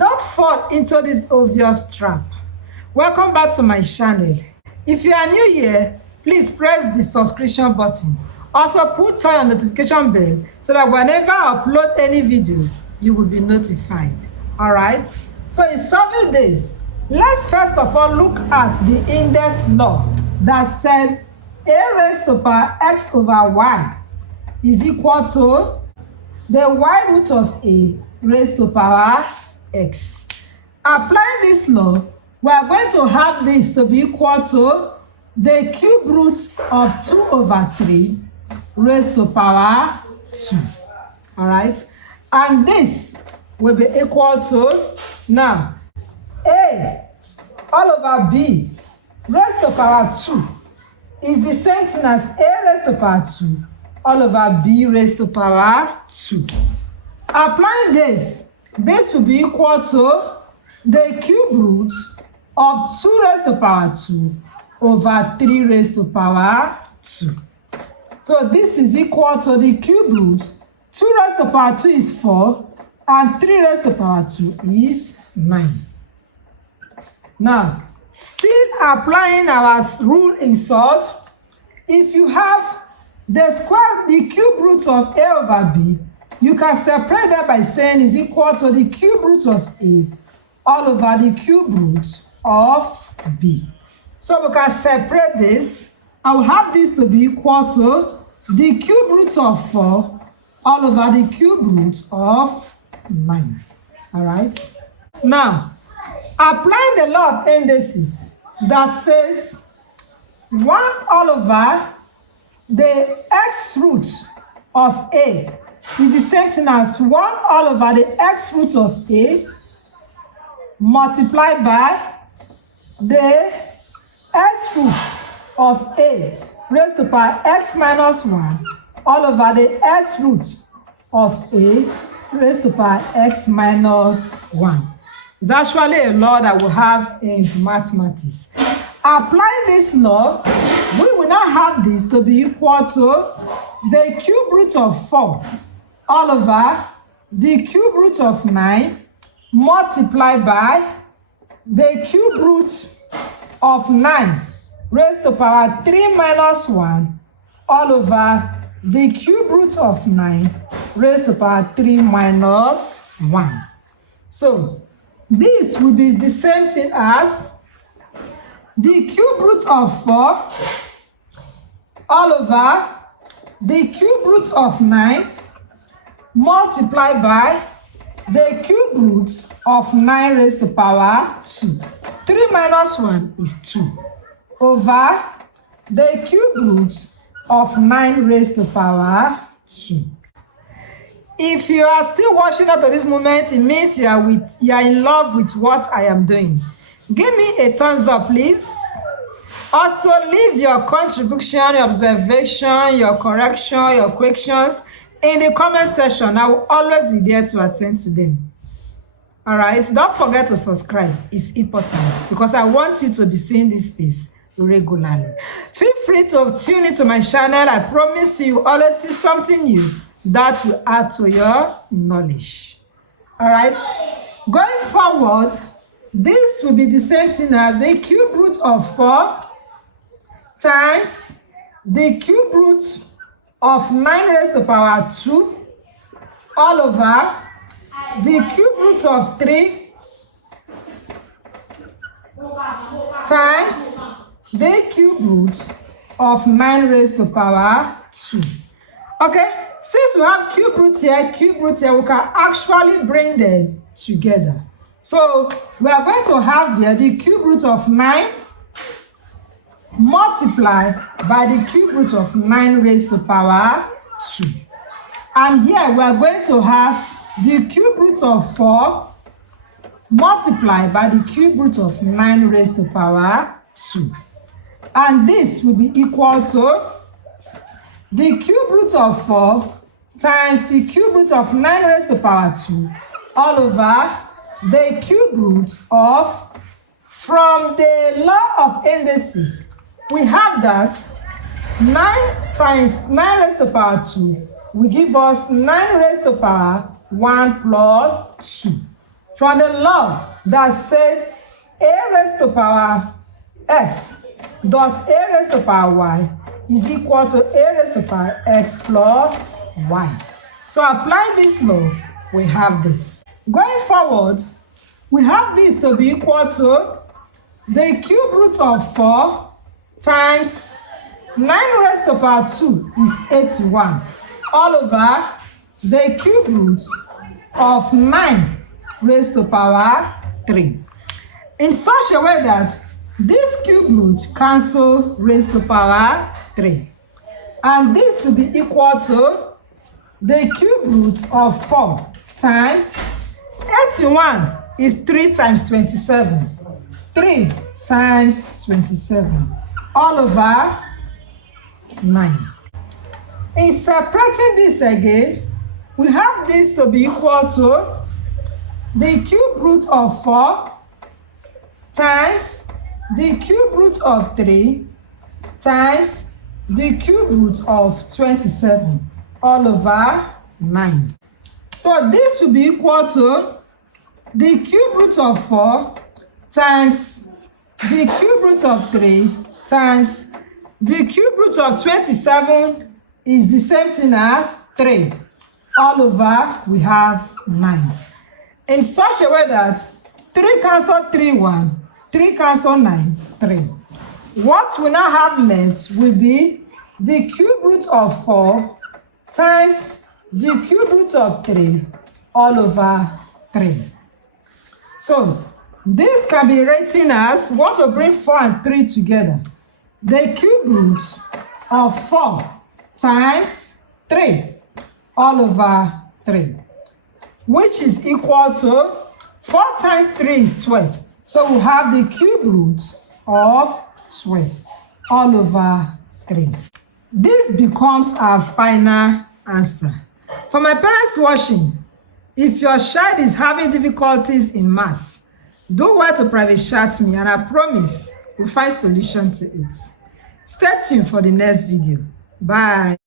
Don't fall into this obvious trap. Welcome back to my channel. If you are new here, please press the subscription button. Also put on your notification bell so that whenever I upload any video, you will be notified. Alright? So in solving this, let's first of all look at the index law that said a raised to power x over y is equal to the y root of a raised to power x. Applying this law, we are going to have this to be equal to the cube root of 2 over 3 raised to power 2. Alright? And this will be equal to, now, a all over b raised to power 2 is the same thing as a raised to power 2 all over b raised to power 2. Applying this will be equal to the cube root of 2 raised to power 2 over 3 raised to power 2. So this is equal to the cube root. 2 raised to power 2 is 4, and 3 raised to power 2 is 9. Now, still applying our rule in sort, if you have the cube root of a over b, you can separate that by saying is equal to the cube root of a all over the cube root of b. So we can separate this, and we have this to be equal to the cube root of 4 all over the cube root of 9. All right? Now, applying the law of indices that says 1 all over the x root of a is the same thing as 1 all over the x root of a multiplied by the x root of a raised to power x minus 1 all over the x root of a raised to power x minus 1. It's actually a law that we have in mathematics. Applying this law, we will now have this to be equal to the cube root of 4 all over the cube root of 9 multiplied by the cube root of 9 raised to power 3 minus 1 all over the cube root of 9 raised to power 3 minus 1. So this will be the same thing as the cube root of 4 all over the cube root of 9 multiplied by the cube root of 9 raised to power 2. 3 minus 1 is 2 over the cube root of 9 raised to power 2. If you are still watching up to this moment, it means you are in love with what I am doing. Give me a thumbs up, please. Also, leave your contribution, your observation, your correction, your questions in the comment section. I will always be there to attend to them. All right, don't forget to subscribe. It's important because I want you to be seeing this face regularly. Feel free to tune into my channel. I promise you always see something new that will add to your knowledge. All right, going forward, this will be the same thing as the cube root of 4 times the cube root of 9 raised to power 2 all over the cube root of 3 times the cube root of 9 raised to power 2. Okay, since we have cube root here, we can actually bring them together. So we are going to have here the cube root of 9 multiplied by the cube root of 9 raised to power 2. And here we are going to have the cube root of 4 multiplied by the cube root of 9 raised to power 2. And this will be equal to the cube root of 4 times the cube root of 9 raised to power 2 all over the cube root of, from the law of indices, we have that 9 times 9 raised to power 2 will give us 9 raised to power 1 plus 2. from the law that said a raised to power x dot a raised to power y is equal to a raised to power x plus y. So applying this law, we have this. Going forward, we have this to be equal to the cube root of 4 times 9 raised to power 2 is 81 all over the cube root of 9 raised to power 3. In such a way that this cube root cancel raised to power 3. And this will be equal to the cube root of 4 times 81 is 3 times 27. 3 times 27 all over 9. In separating this again, we have this to be equal to the cube root of 4 times the cube root of 3 times the cube root of 27 all over 9. So this will be equal to the cube root of 4 times the cube root of 3 times the cube root of 27 is the same thing as 3. All over, we have 9. In such a way that 3 cancel 3, 1. 3 cancel 9, 3. What we now have left will be the cube root of 4 times the cube root of 3 all over 3. So, this can be written as, what to bring 4 and 3 together? The cube root of 4 times 3 all over 3, which is equal to 4 times 3 is 12. So we have the cube root of 12 all over 3. This becomes our final answer. For my parents watching, if your child is having difficulties in maths, do well to private chat me and I promise we'll find solution to it. Stay tuned for the next video. Bye.